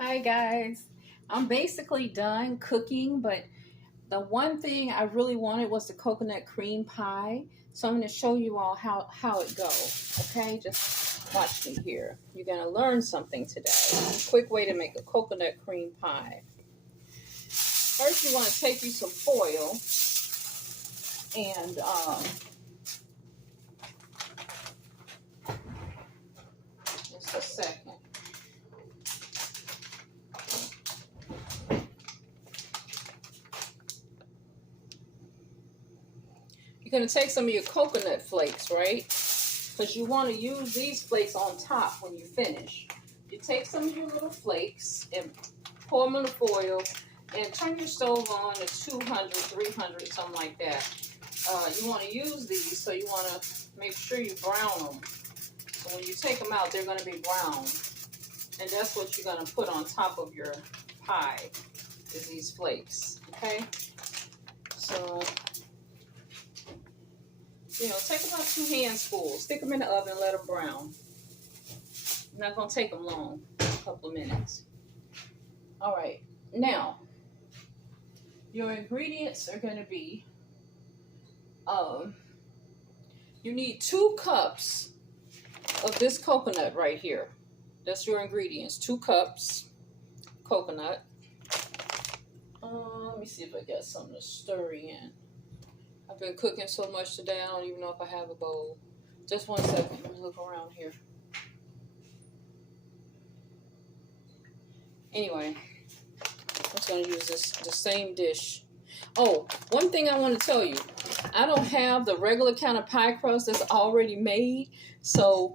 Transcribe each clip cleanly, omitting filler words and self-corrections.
Hi guys. I'm basically done cooking, but the one thing I really wanted was the coconut cream pie. So I'm going to show you all how it goes. Okay, just watch me here. You're going to learn something today. Quick way to make a coconut cream pie. First, you want to take you some foil and just a second. You're going to take some of your coconut flakes, right? Because you want to use these flakes on top when you finish. You take some of your little flakes and pour them in the foil and turn your stove on to 200, 300, something like that. You want to use these, so you want to make sure you brown them. So when you take them out, they're going to be brown. And that's what you're going to put on top of your pie, is these flakes. Okay? So, take about 2 handfuls. Stick them in the oven and let them brown. Not going to take them long, a couple of minutes. All right. Now, your ingredients are going to be, you need 2 cups of this coconut right here. That's your ingredients. 2 cups coconut. Let me see if I got something to stir in. I've been cooking so much today, I don't even know if I have a bowl. Just one second. Let me look around here. Anyway, I'm just going to use the same dish. Oh, one thing I want to tell you. I don't have the regular kind of pie crust that's already made. So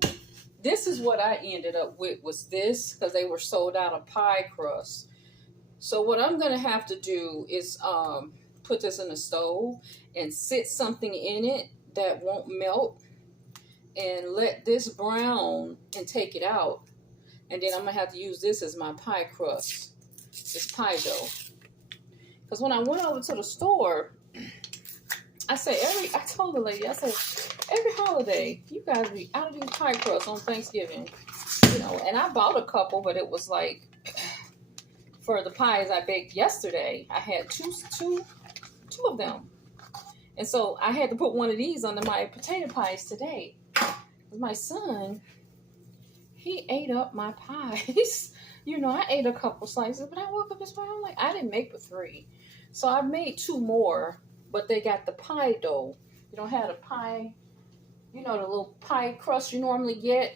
this is what I ended up with, was this, because they were sold out of pie crust. So what I'm going to have to do is put this in the stove and sit something in it that won't melt and let this brown and take it out. And then I'm going to have to use this as my pie crust, this pie dough. Because when I went over to the store, I told the lady, I said, every holiday, you guys be out of these pie crusts on Thanksgiving. And I bought a couple, but it was like, for the pies I baked yesterday, I had two of them. And so I had to put one of these under my potato pies today. My son, he ate up my pies. I ate a couple slices, but I woke up this morning, I'm like, I didn't make but 3. So I made 2 more, but they got the pie dough. You don't have the pie, the little pie crust you normally get.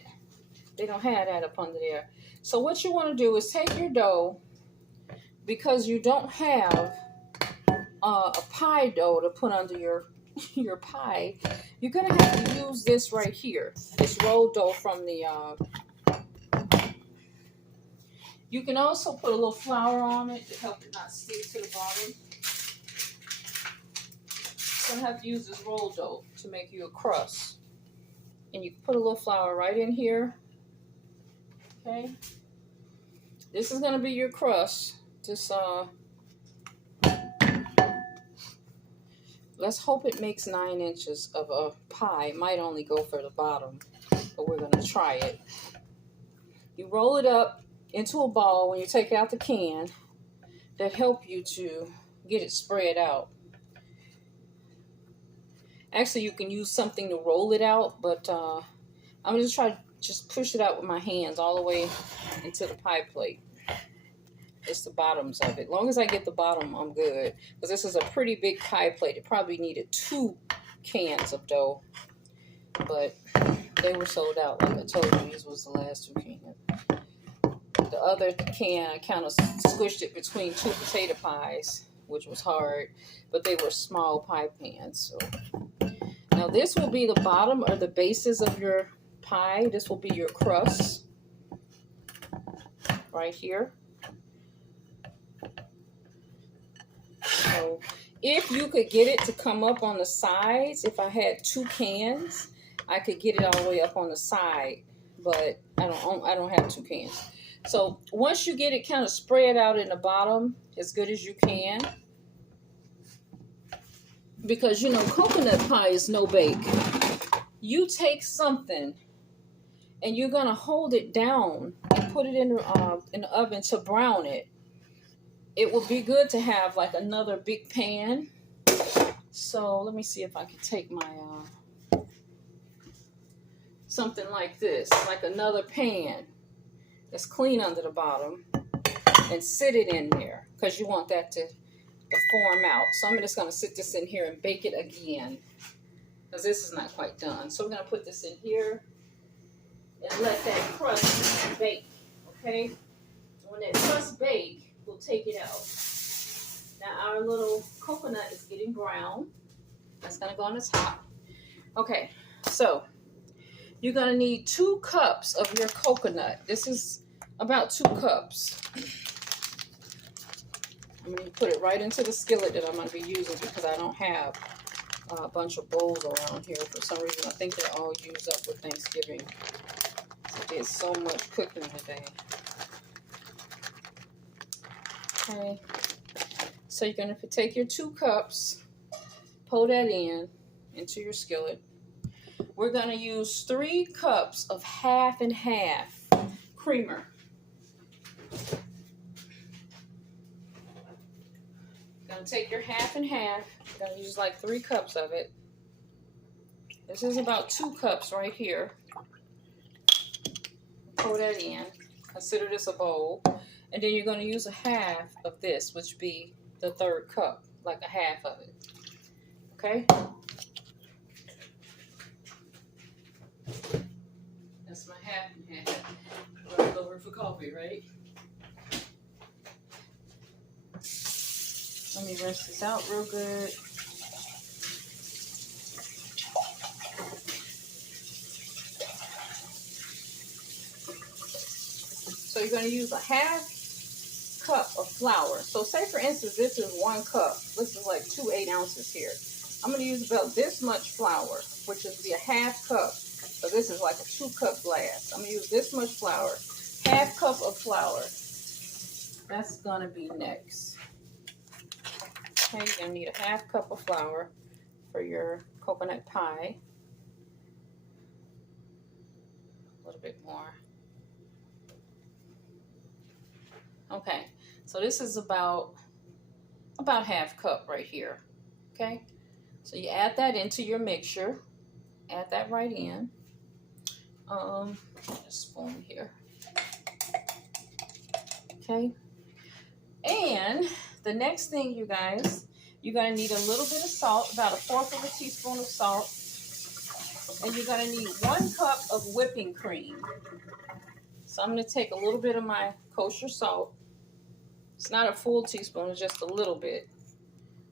They don't have that up under there. So what you want to do is take your dough, because you don't have a pie dough to put under your pie, you're going to have to use this right here, this rolled dough from the, you can also put a little flour on it to help it not stick to the bottom. You're going to have to use this rolled dough to make you a crust. And you can put a little flour right in here. Okay? This is going to be your crust. Just, let's hope it makes 9 inches of a pie. It might only go for the bottom, but we're going to try it. You roll it up into a ball when you take out the can. That help you to get it spread out. Actually, you can use something to roll it out, but I'm going to try to push it out with my hands all the way into the pie plate. It's the bottoms of it. As long as I get the bottom, I'm good. Because this is a pretty big pie plate. It probably needed 2 cans of dough. But they were sold out. Like I told you, these was the last 2 cans. The other can, I kind of squished it between 2 potato pies, which was hard. But they were small pie pans. So now this will be the bottom or the bases of your pie. This will be your crust. Right here. So if you could get it to come up on the sides, if I had 2 cans, I could get it all the way up on the side, but I don't have 2 cans. So once you get it kind of spread out in the bottom as good as you can, because coconut pie is no bake. You take something and you're gonna hold it down and put it in the oven to brown it. It would be good to have like another big pan. So let me see if I can take my something like this, like another pan that's clean under the bottom, and sit it in there because you want that to form out. So I'm just going to sit this in here and bake it again because this is not quite done. So we're going to put this in here and let that crust bake, okay? When that crust bake, we'll take it out. Now our little coconut is getting brown. That's going to go on the top. Okay, so you're going to need 2 cups of your coconut. This is about 2 cups. I'm going to put it right into the skillet that I'm going to be using because I don't have a bunch of bowls around here. For some reason, I think they're all used up with Thanksgiving. I did so much cooking today. Okay. So you're going to take your 2 cups, pour that into your skillet. We're going to use 3 cups of half and half creamer. You're going to take your half and half. You're going to use like 3 cups of it. This is about 2 cups right here. Pour that in. Consider this a bowl. And then you're going to use a half of this, which would be the 3rd cup, like a half of it. Okay? That's my half and half. Running over for coffee, right? Let me rinse this out real good. So you're going to use a half cup of flour. So say for instance, this is 1 cup. This is like 2 8-ounces here. I'm going to use about this much flour, which is be a half cup. So this is like a 2-cup glass. I'm going to use this much flour. Half cup of flour. That's going to be next. Okay, you're going to need a half cup of flour for your coconut pie. A little bit more. Okay, so this is about half cup right here. Okay, so you add that into your mixture. Add that right in. A spoon here. Okay, and the next thing, you guys, you're gonna need a little bit of salt, about 1/4 teaspoon of salt, and you're gonna need 1 cup of whipping cream. So I'm gonna take a little bit of my kosher salt. It's not a full teaspoon, it's just a little bit.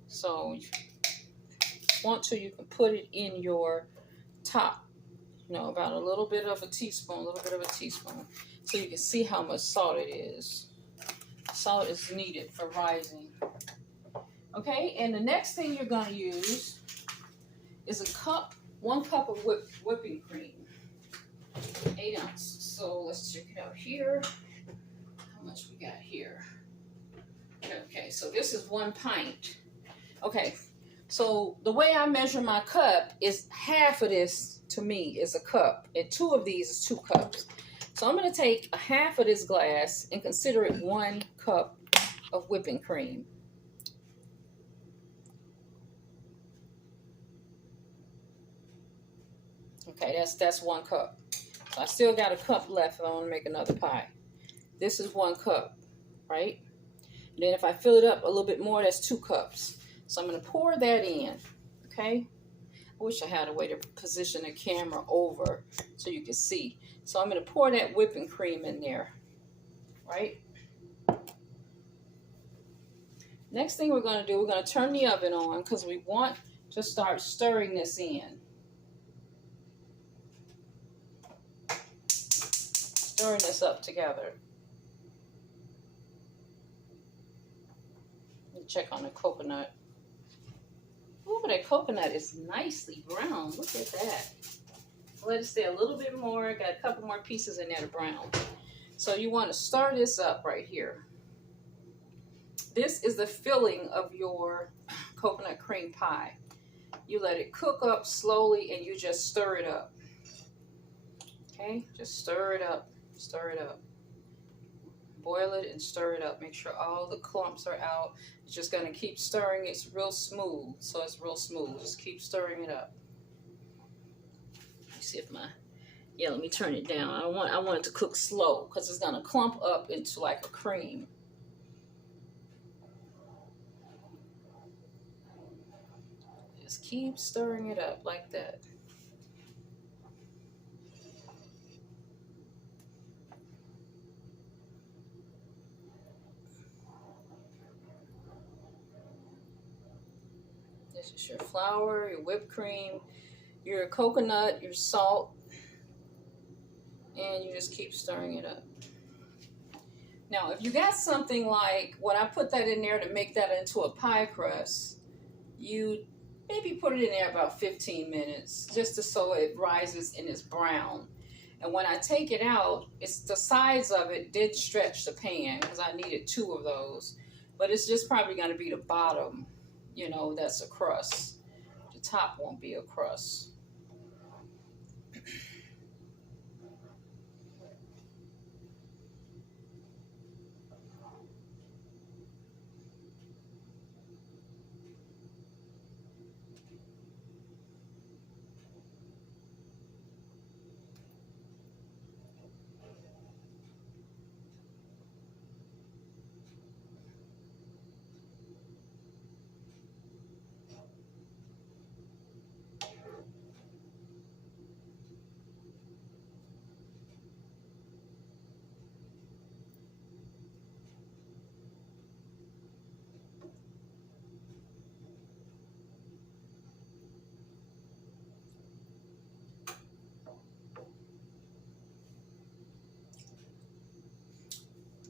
So if you want to, you can put it in your top, you know, about a little bit of a teaspoon, so you can see how much salt it is. Salt is needed for rising. Okay, and the next thing you're going to use is 1 cup of whipping cream, 8 ounces. So let's check it out here. How much we got here? Okay, so this is 1 pint. Okay, so the way I measure my cup is half of this to me is a cup, and 2 of these is 2 cups. So I'm going to take a half of this glass and consider it 1 cup of whipping cream. Okay, that's 1 cup. So I still got a cup left if I want to make another pie. This is 1 cup, right? And then if I fill it up a little bit more, that's 2 cups. So I'm going to pour that in, okay? I wish I had a way to position the camera over so you can see. So I'm going to pour that whipping cream in there, right? Next thing we're going to do, we're going to turn the oven on because we want to start stirring this in. Stirring this up together. Let me check on the coconut. Ooh, that coconut is nicely brown. Look at that. Let it stay a little bit more. Got a couple more pieces in there to brown. So you want to stir this up right here. This is the filling of your coconut cream pie. You let it cook up slowly and you just stir it up. Okay, just stir it up. Stir it up. Boil it and stir it up. Make sure all the clumps are out. You're just gonna keep stirring. It's real smooth, so it's real smooth. Just keep stirring it up. Let me see if my let me turn it down. I want it to cook slow because it's gonna clump up into like a cream. Just keep stirring it up like that. This is your flour, your whipped cream, your coconut, your salt, and you just keep stirring it up. Now, if you got something like when I put that in there to make that into a pie crust, you maybe put it in there about 15 minutes just so it rises and is brown. And when I take it out, it's the sides of it did stretch the pan because I needed 2 of those. But it's just probably going to be the bottom, that's a crust. The top won't be a crust.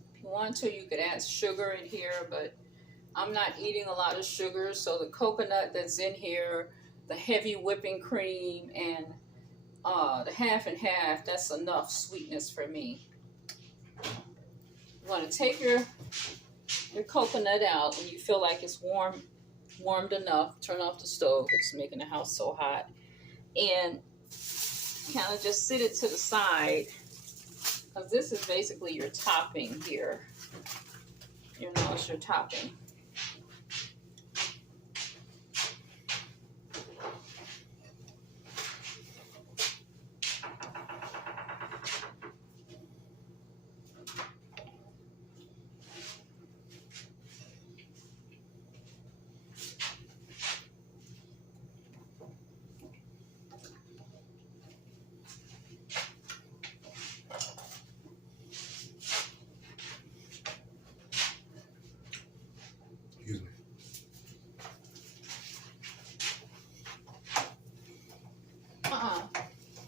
If you want to, you could add sugar in here, but I'm not eating a lot of sugar, so the coconut that's in here, the heavy whipping cream, and the half and half, that's enough sweetness for me. You want to take your coconut out when you feel like it's warmed enough. Turn off the stove. It's making the house so hot. And kind of just sit it to the side because this is basically your topping here. It's your topping.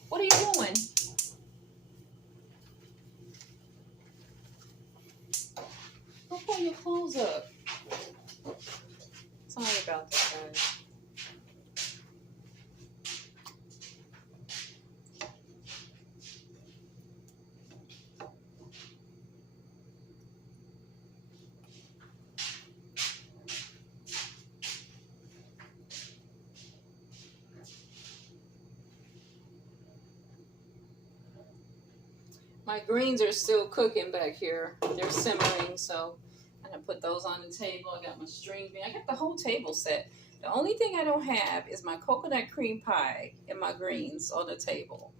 What are you doing? Go pull your clothes up. Sorry about that, guys. My greens are still cooking back here. They're simmering, so I'm gonna put those on the table. I got my string bean. I got the whole table set. The only thing I don't have is my coconut cream pie and my greens on the table.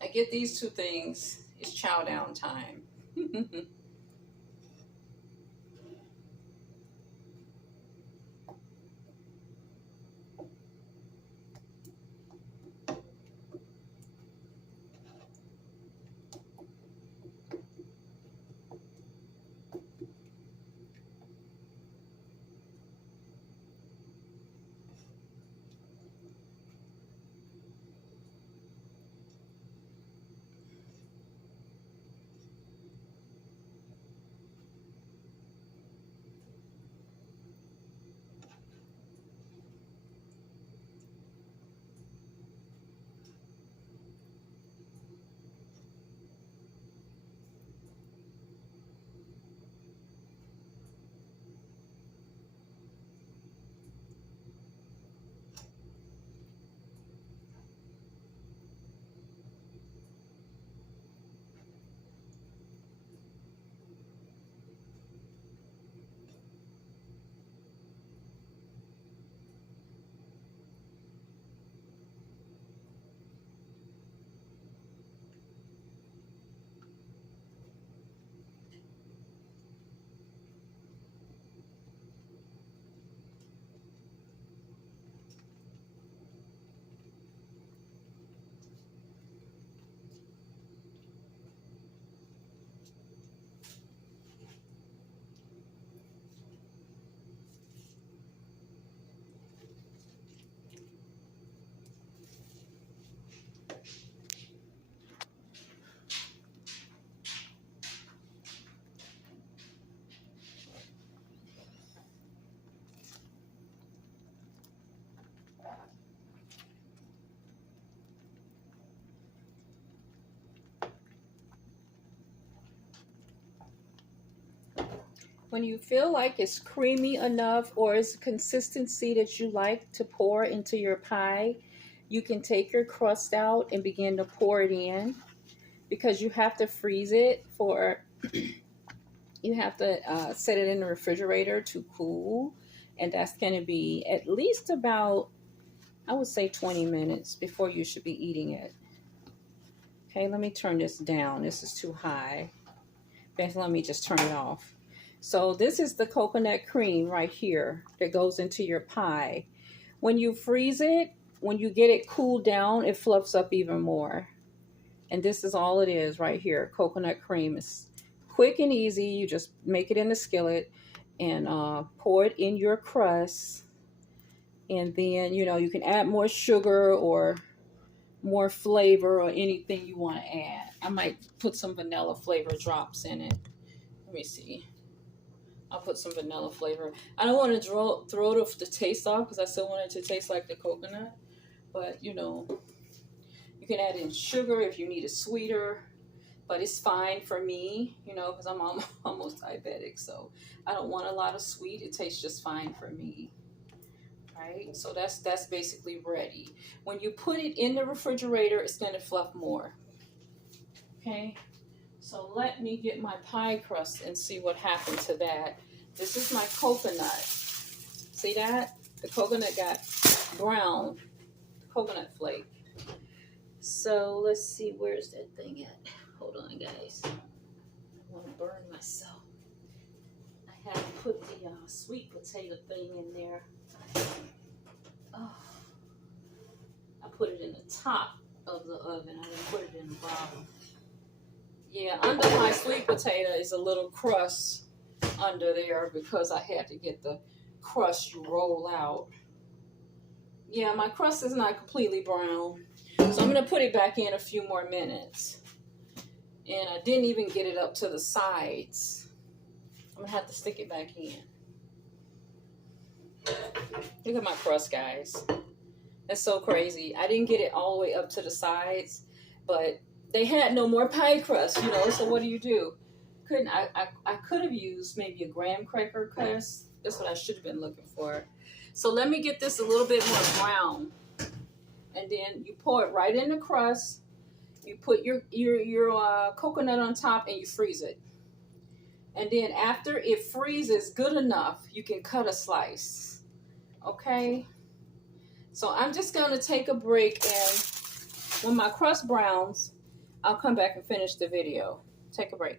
I get these 2 things. It's chow down time. When you feel like it's creamy enough or it's a consistency that you like to pour into your pie, you can take your crust out and begin to pour it in, because you have to freeze it for, you have to set it in the refrigerator to cool. And that's going to be at least about, I would say 20 minutes before you should be eating it. Okay, let me turn this down. This is too high. Let me just turn it off. So this is the coconut cream right here that goes into your pie. When you freeze it, when you get it cooled down, it fluffs up even more. And this is all it is right here. Coconut cream is quick and easy. You just make it in the skillet and pour it in your crust. And then, you know, you can add more sugar or more flavor or anything you want to add. I might put some vanilla flavor drops in it. Let me see. I'll put some vanilla flavor. I don't want to throw the taste off because I still want it to taste like the coconut. But, you know, you can add in sugar if you need it sweeter. But it's fine for me, you know, because I'm almost diabetic. So I don't want a lot of sweet. It tastes just fine for me. Right? So that's basically ready. When you put it in the refrigerator, it's going to fluff more. Okay? So let me get my pie crust and see what happened to that. This is my coconut. See that? The coconut got brown. Coconut flake. So let's see, where's that thing at? Hold on, guys. I want to burn myself. I have put the sweet potato thing in there. Oh, I put it in the top of the oven. I didn't put it in the bottom. Yeah, under my sweet potato is a little crust under there because I had to get the crust you roll out. Yeah, my crust is not completely brown. So I'm going to put it back in a few more minutes. And I didn't even get it up to the sides. I'm going to have to stick it back in. Look at my crust, guys. That's so crazy. I didn't get it all the way up to the sides, but they had no more pie crust, you know, so what do? I could have used maybe a graham cracker crust. That's what I should have been looking for. So let me get this a little bit more brown. And then you pour it right in the crust. You put your coconut on top and you freeze it. And then after it freezes good enough, you can cut a slice. Okay? So I'm just going to take a break, and when my crust browns, I'll come back and finish the video. Take a break.